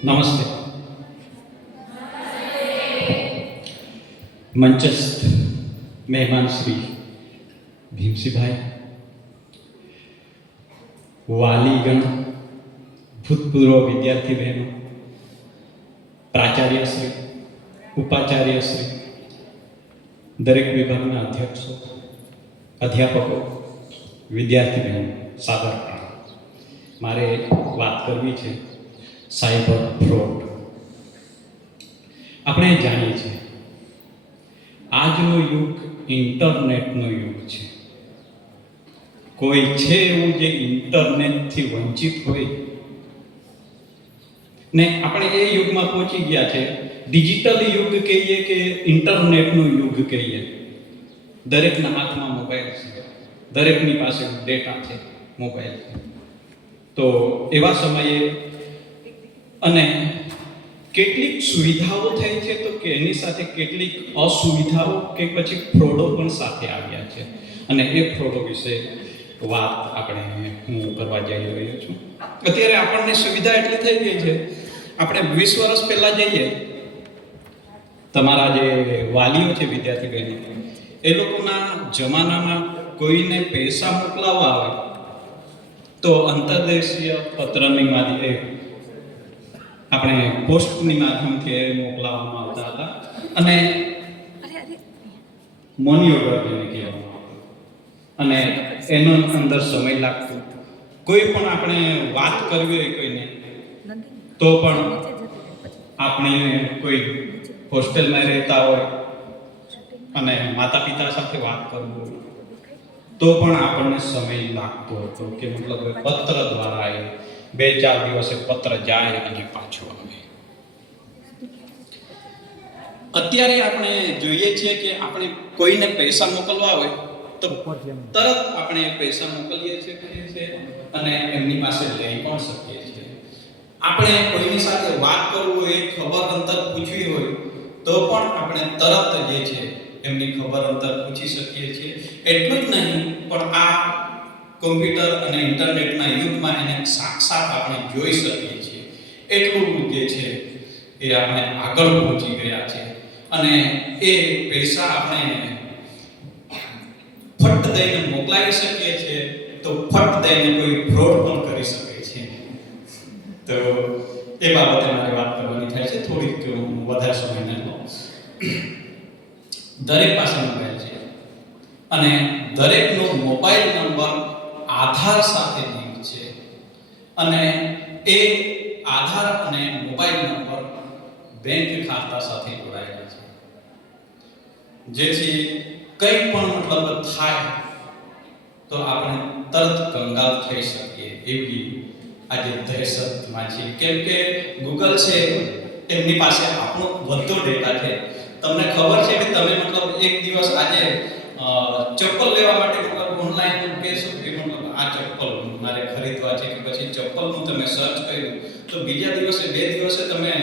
नमस्ते। मंचस्थ मेहमान श्री भीमसिंह भाई, वालीगण, भूतपूर्व विद्यार्थी बहनों, प्राचार्य श्री, उपाचार्य श्री, दरेक विभागना अध्यक्षों, अध्यापकों, विद्यार्थी बहनों, सादर प्रणाम। मारे बात करवी छे साइबर फ्रॉड। આપણે જાણીએ છીએ આજનો યુગ ઇન્ટરનેટનો યુગ છે। કોઈ છે એવું જે ઇન્ટરનેટથી વંચિત હોય ને આપણે એ યુગમાં પહોંચી ગયા છે। ડિજિટલ યુગ કહીએ કે ઇન્ટરનેટનો યુગ કહીએ, દરેકના હાથમાં મોબાઈલ છે, દરેકની પાસે ડેટા છે, મોબાઈલ છે। તો એવા સમયે અને કેટલીક સુવિધાઓ થઈ છે તો કે એની સાથે કેટલીક અસુવિધાઓ કે પછી ફ્રોડો પણ સાથે આવ્યા છે અને એ ફ્રોડો વિશે વાત આપણે હું કરવા જઈ રહ્યો છું। અત્યારે આપણને સુવિધા એટલી થઈ ગઈ છે, આપણે 20 વર્ષ પહેલા જઈએ, તમારા જે વાલીઓ છે વિદ્યાર્થી બહેનો, એ લોકોના જમાનામાં કોઈને પૈસા મોકલાવવા આવે તો અંતર્દેશીય પત્રની માધ્યમે આપણે પોસ્ટની માધ્યમથી મોકલાવવામાં આવતા હતા અને મની ઓર્ડર એને કહેવામાં આવતો અને એનો અંદર સમય લાગતો। કોઈ પણ આપણે વાત કરવી હોય કોઈને તો પણ આપણે કોઈ હોસ્ટેલમાં રહેતા હોય અને માતા પિતા સાથે વાત કરવું હોય તો પણ આપણને સમય લાગતો હતો કે મતલબ પત્ર દ્વારા એ 2-4 દિવસે પત્ર જાય અને પાછો આવે। અત્યારે આપણે જોઈએ છીએ કે આપણે કોઈને પૈસા મોકલવા હોય તો તરત આપણે પૈસા મોકલીએ છીએ અને એમની પાસે લઈ પણ શકીએ છીએ। આપણે કોઈની સાથે વાત કરવું હોય, ખબર અંતર પૂછવી હોય તો પણ આપણે તરત જે છે એમની ખબર અંતર પૂછી શકીએ છીએ। એટલું જ નહીં પણ આ કોમ્પ્યુટર અને ઇન્ટરનેટના યુગમાં એને સાક્ષાત આપણે જોઈ શકીએ છીએ। એટલું જે છે એ આપણે આગળ પહોંચી ગયા છે અને એ પૈસા આપણે ફટ દઈને મોકલાવી શકીએ છીએ તો ફટ દઈને કોઈ ફ્રોડ પણ કરી શકે છે। તો એ બાબતે મારે વાત કરવાની થાય છે, થોડીક વધારે સમય ન લો। દરેક પાસે મોબાઈલ છે અને દરેકનો મોબાઈલ નંબર આધાર સાથે લિંક છે અને એ આધાર અને મોબાઈલ નંબર બેંક ખાતા સાથે જોડાયેલા છે, જેથી કંઈ પણ મતલબ થાય તો આપણે તરત કંગાલ થઈ શકીએ એવી આજે દહેશતમાં છે। કેમ કે ગૂગલ છે એમની પાસે આપણો બધો ડેટા છે। તમને ખબર છે કે તમે મતલબ એક દિવસ આજે ચપ્પલ લેવા માટે મતલબ ઓનલાઈન કહેશો કે મતલબ આ ચપ્પલ મારે ખરીદવા છે કે પછી ચપ્પલનું તમે સર્ચ કર્યું તો બીજા દિવસે 2 દિવસે તમે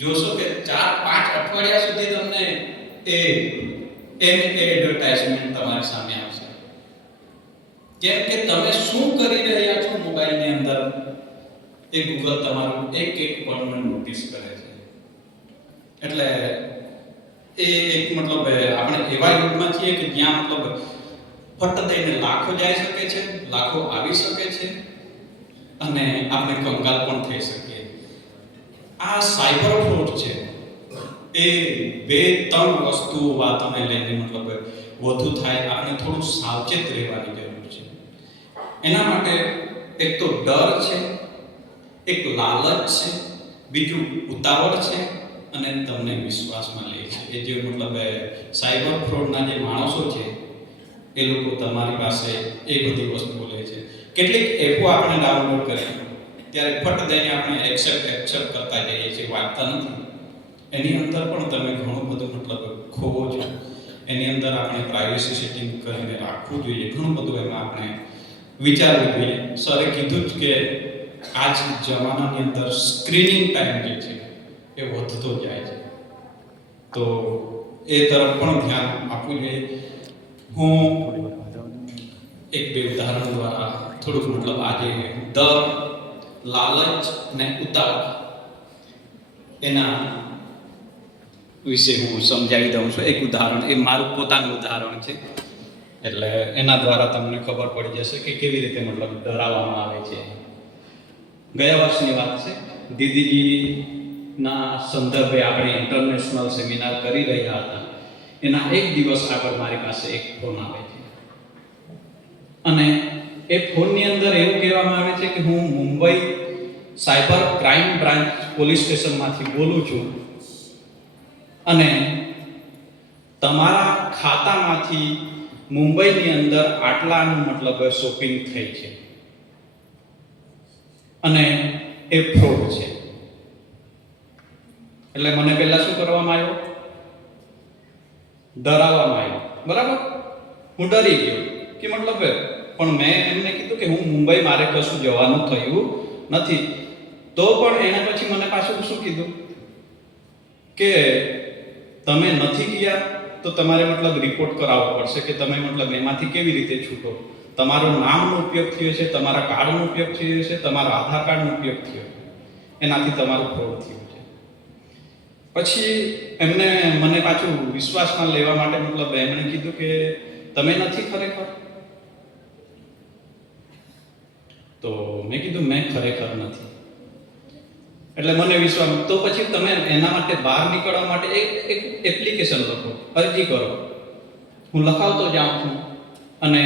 જોશો કે 4-5 અઠવાડિયા સુધી તમને એ એડવર્ટાઇઝમેન્ટ તમારી સામે આવશે। કેમ કે તમે શું કરી રહ્યા છો મોબાઈલની અંદર એ ગૂગલ તમારું એક પણ નોટિસ કરે છે। એટલે એ એક મતલબ આપણે એવા યુગમાં છીએ કે જ્યાં મતલબ ફટ દઈને લાખો જઈ શકે છે, લાખો આવી શકે છે અને આપણે કંગાલ પણ થઈ શકીએ। આ સાયબર ફ્રોડ છે એ 2-3 વસ્તુઓ વાતોને લઈને મતલબ વધુ થાય, આપણે થોડું સાવચેત રહેવાની જરૂર છે। એના માટે એક તો ડર છે, એક લાલચ છે, બીજું ઉતાવળ છે અને તમને વિશ્વાસમાં લે છે। એ જે મતલબ સાયબર ફ્રોડના જે માણસો છે એ લોકો તમારી પાસે એ બધી વસ્તુઓ લે છે। કેટલીક એપો આપણે ડાઉનલોડ કરીએ ત્યારે ફટ દઈને આપણે એક્સેપ્ટ કરતા જઈએ છીએ, વાંચતા નથી। એની અંદર પણ તમે ઘણું બધું મતલબ ખોવો છો। એની અંદર આપણે પ્રાઇવસી સેટિંગ કરીને રાખવું જોઈએ, ઘણું બધું એમાં આપણે વિચારવું જોઈએ। સરે કીધું જ કે આજ જમાનાની અંદર સ્ક્રીનિંગ ટાઈમ જે છે એ વધતો જાય છે, તો એ તરફ પણ ધ્યાન આપવું જોઈએ। હું 1-2 ઉદાહરણ દ્વારા થોડુંક મતલબ આજે ડર, લાલચ ને ઉતાવળ એના વિશે હું સમજાવી દઉં છું. એક ઉદાહરણ, એ મારું પોતાનું ઉદાહરણ છે, એટલે એના દ્વારા તમને ખબર પડી જશે કે કેવી રીતે મતલબ ડરાવવામાં આવે છે. ગયા વર્ષની વાત છે, દીદીજીના સંદર્ભે આપણે ઇન્ટરનેશનલ સેમિનાર કરી રહ્યા હતા. એના એક દિવસ આગળ મારી પાસે એક ફોન આવે છે અને એ ફોનની અંદર એવું કહેવામાં આવે છે કે હું Mumbai cyber crime branch police સ્ટેશનમાંથી બોલું છું અને તમારા ખાતામાંથી મુંબઈની અંદર આટલાનું મતલબ શોપિંગ થઈ છે અને એ ફ્રોડ છે. એટલે મને પહેલા શું કરવામાં આવ્યો? ડરાવવામાં આવ્યો. બરાબર, હું ડરી ગયો કે મતલબ, પણ મેં એમને કીધું કે હું મુંબઈ, મારે કશું જવાનું થયું નથી. તો પણ એને પછી મને પાછું શું કીધું કે તમે નથી ગયા તો તમારે મતલબ રિપોર્ટ કરાવવો પડશે કે તમે મતલબ એમાંથી કેવી રીતે છૂટો. તમારું નામનો ઉપયોગ થયો છે, તમારા કાર્ડનો ઉપયોગ થયો છે, તમારા આધાર કાર્ડનો ઉપયોગ થયો છે, એનાથી તમારું ફ્રોડ થયું છે. પછી એમને મને પાછું વિશ્વાસમાં લેવા માટે મતલબ એમણે કીધું કે તમે નથી ખરેખર? તો મેં કીધું મેં ખરેખર નથી. એટલે મને વિશ્વાસ, તો પછી તમે એના માટે બહાર નીકળવા માટે એક એપ્લિકેશન લખો, અરજી કરો. હું લખાવતો જાઉં છું અને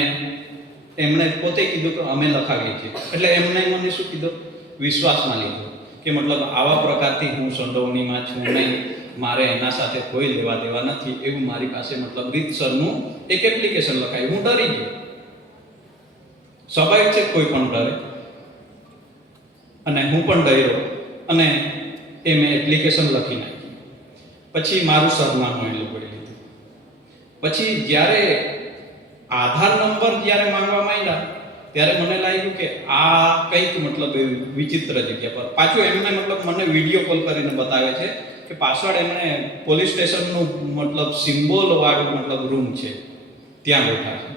એમણે પોતે કીધું કે અમે લખાવીએ છીએ. એટલે એમણે મને શું કીધું? વિશ્વાસમાં લીધો કે મતલબ આવા પ્રકારથી હું સંડોવણીમાં છું નહીં, મારે એના સાથે કોઈ લેવા દેવા નથી, એવું મારી પાસે મતલબ રીતસરનું એક એપ્લિકેશન લખાયું. હું ડરી ગયો. સ્વાભાવિક છે, કોઈ પણ ડરે, અને હું પણ ડર્યો અને એ મેં એપ્લિકેશન લખી નાખી. પછી મારું સરનામું એ લોકોએ લીધું. પછી જ્યારે આધાર નંબર જ્યારે માંગવા માંડ્યા ત્યારે મને લાગ્યું કે આ કંઈક મતલબ વિચિત્ર જગ્યા પર. પાછું એમને મતલબ મને વિડીયો કોલ કરીને બતાવે છે કે પાછળ એમણે પોલીસ સ્ટેશનનું મતલબ સિમ્બોલ વાળું મતલબ રૂમ છે, ત્યાં બેઠા છે.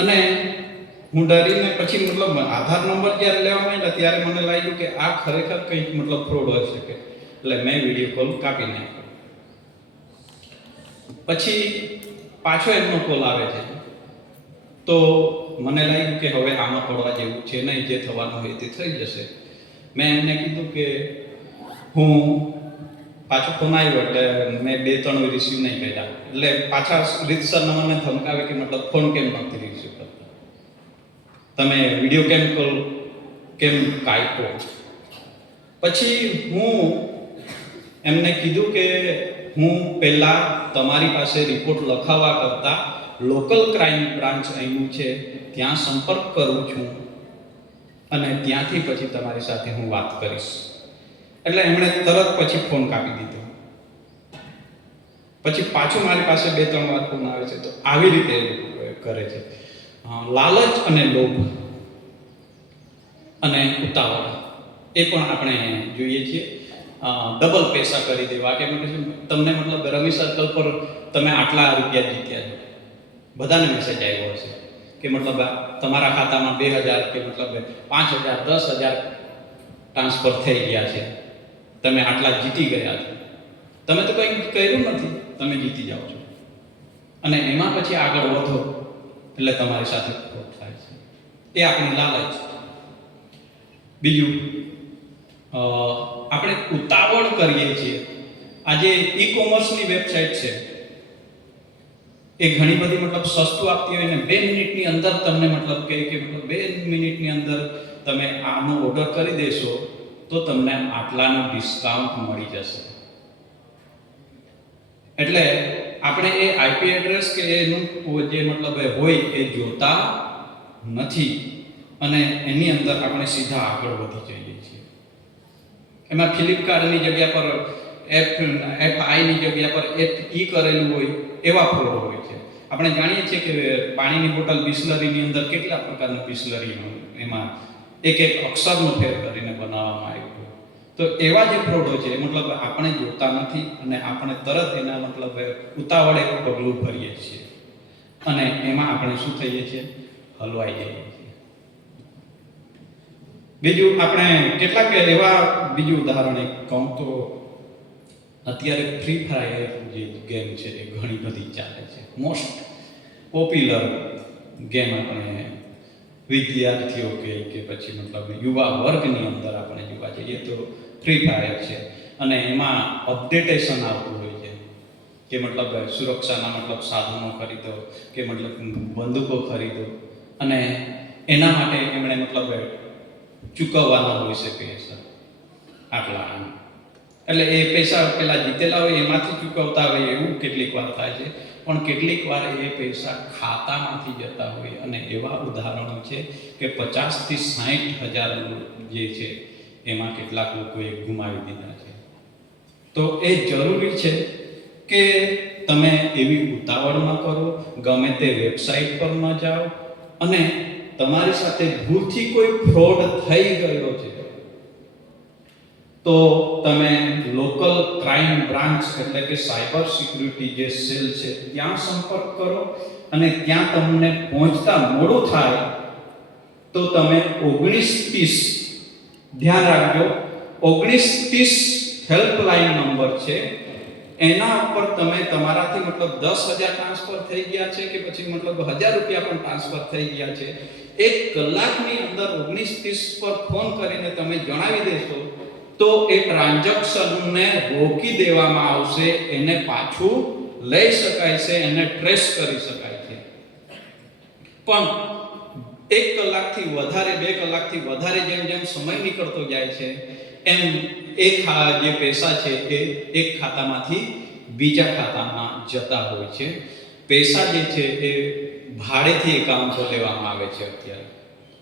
અને હું ડરીને પછી મતલબ આધાર નંબર જ્યારે લેવા માંડ્યા ત્યારે મને લાગ્યું કે આ ખરેખર કંઈક મતલબ ફ્રોડ હોઈ શકે. એટલે મેં વિડીયો કોલ કાપી નાખ્યો. પછી પાછો એમનો કોલ આવે છે તો મને લાગ્યું કે હવે આમાં પડવા જેવું છે નહીં, જે થવાનું હોય તે થઈ જશે. મેં એમને કીધું કે હું પાછો ફોન આવ્યો એટલે મેં 2-3 રિસીવ નહીં કર્યા. એટલે પાછા રીતસરના મને ધમકાવે કે મતલબ ફોન કેમ નથી રિસીવ કરતા, તમે વિડીયો કેમ કાપ્યો. પછી હું એમને કીધું કે હું પહેલાં તમારી પાસે રિપોર્ટ લખાવવા કરતાં લોકલ ક્રાઇમ બ્રાન્ચ અહીંનું છે ત્યાં સંપર્ક કરું છું અને ત્યાંથી પછી તમારી સાથે હું વાત કરીશ. એટલે એમણે તરત પછી ફોન કાપી દીધો. પછી પાછું મારી પાસે 2-3 વાર ફોન આવે છે. તો આવી રીતે કરે છે. લાલચ અને લોભ અને ઉતાવળ એ પણ આપણે જોઈએ છીએ. ડબલ પૈસા કરી દેવા કે તમને મતલબ રમી સર્કલ પર તમે આટલા રૂપિયા જીત્યા છો, બધાને મેસેજ આવ્યો હશે કે મતલબ તમારા ખાતામાં 2000 કે મતલબ 5000 10,000 ટ્રાન્સફર થઈ ગયા છે, તમે આટલા જીતી ગયા છો. તમે તો કંઈ કર્યું નથી, તમે જીતી જાઓ છો અને એમાં પછી આગળ વધો એટલે તમારી સાથે ફ્રોડ થાય છે. એ આપણી લાલચ. બીજું, આપણે ઉતાવળ કરીએ છીએ. આજે ઈ-કોમર્સની વેબસાઇટ છે, એ ઘણી બધી મતલબ સસ્તું આપતી હોય ને 2 મિનિટની અંદર તમને મતલબ કે મતલબ 2 મિનિટની અંદર તમે આનો ઓર્ડર કરી દેશો તો તમને આટલાનું ડિસ્કાઉન્ટ મળી જશે. એટલે આપણે એ આઈપી એડ્રેસ કે એનું જે મતલબ હોય એ જોતા નથી અને એની અંદર આપણે સીધા આગળ વધી જઈએ છીએ. એમાં ફ્લિપકાર્ટની જગ્યા પર FIની જગ્યા પર FE કરેલું હોય એવા ફ્રોડ હોય છે. આપણે જાણીએ છીએ કે પાણીની બોટલ બિસ્લરીની અંદર કેટલા પ્રકારની બિસ્લરી એમાં એક અક્ષરનો ફેર કરીને બનાવવામાં આવ્યું હોય. તો એવા જે ફ્રોડો છે મતલબ આપણે જોતા નથી અને આપણે તરત એના મતલબ ઉતાવળે પગલું ભરીએ છીએ અને એમાં આપણે શું થઈએ છીએ? હલવાઈ જઈએ છીએ. બીજું આપણે કેટલાક એવા બીજું ઉદાહરણ એક કહું તો અત્યારે ફ્રી ફાયર જે ગેમ છે એ ઘણી બધી ચાલે છે. મોસ્ટ પોપ્યુલર ગેમ આપણે વિદ્યાર્થીઓ કે પછી મતલબ યુવા વર્ગની અંદર આપણે જોવા જઈએ તો ફ્રી ફાયર છે. અને એમાં અપડેટેશન આવતું હોય છે કે મતલબ સુરક્ષાના મતલબ સાધનો ખરીદો કે મતલબ બંદૂકો ખરીદો અને એના માટે એમણે મતલબ ચૂકવવાના હોય છે પૈસા આટલા. એટલે એ પૈસા પેલા જીતેલા હોય એમાંથી ચૂકવતા હોય એવું કેટલીક વાર થાય છે, પણ કેટલીક વાર એ પૈસા ખાતામાંથી જતા હોય અને એવા ઉદાહરણો છે કે 50,000 થી 60,000 જે છે એમાં કેટલાક લોકોએ ગુમાવી દીધા છે. તો એ જરૂરી છે કે તમે એવી ઉતાવળમાં કરો, ગમે તે વેબસાઇટ પર ન જાઓ, અને તમારી સાથે ભૂલથી કોઈ ફ્રોડ થઈ ગયો છે તો તમે લોકલ ક્રાઇમ બ્રાન્ચ એટલે કે સાયબર સિક્યુરિટી જે સેલ છે ત્યાં સંપર્ક કરો, અને ત્યાં તમને પહોંચતા મોડું થાય તો તમે 1930 ધ્યાન રાખજો, 1930 હેલ્પલાઇન નંબર છે. એના ઉપર તમે તમારાથી મતલબ 10,000 ટ્રાન્સફર થઈ ગયા છે કે પછી મતલબ 1,000 રૂપિયા પણ ટ્રાન્સફર થઈ ગયા છે, 1 કલાકની અંદર 1930 પર ફોન કરીને તમે જણાવી દેશો તો એ ટ્રાન્ઝેક્શનને રોકી દેવામાં આવશે, એને પાછું લઈ શકાય છે, એને ટ્રેસ કરી શકાય છે. પણ 1 કલાકથી વધારે, 2 કલાકથી વધારે જેમ જેમ સમય નીકળતો જાય છે એમ જે પૈસા છે એ એક ખાતામાંથી બીજા ખાતામાં જતા હોય છે. પૈસા જે છે એ ભાડેથી એકાઉન્ટો લેવામાં આવે છે અત્યારે,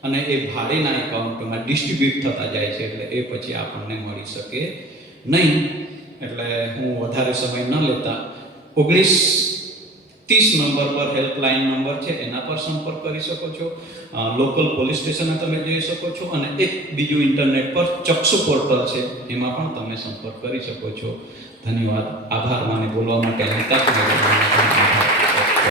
અને એ ભાડેના એકાઉન્ટમાં ડિસ્ટ્રીબ્યુટ થતા જાય છે, એટલે એ પછી આપણને મળી શકે નહીં. એટલે હું વધારે સમય ન લેતા 1930 નંબર પર હેલ્પલાઇન નંબર છે એના પર સંપર્ક કરી શકો છો. લોકલ પોલીસ સ્ટેશને તમે જઈ શકો છો, અને એક બીજું ઇન્ટરનેટ પર ચક્ષુ પોર્ટલ છે એમાં પણ તમે સંપર્ક કરી શકો છો. ધન્યવાદ, આભાર. મને બોલવા માટે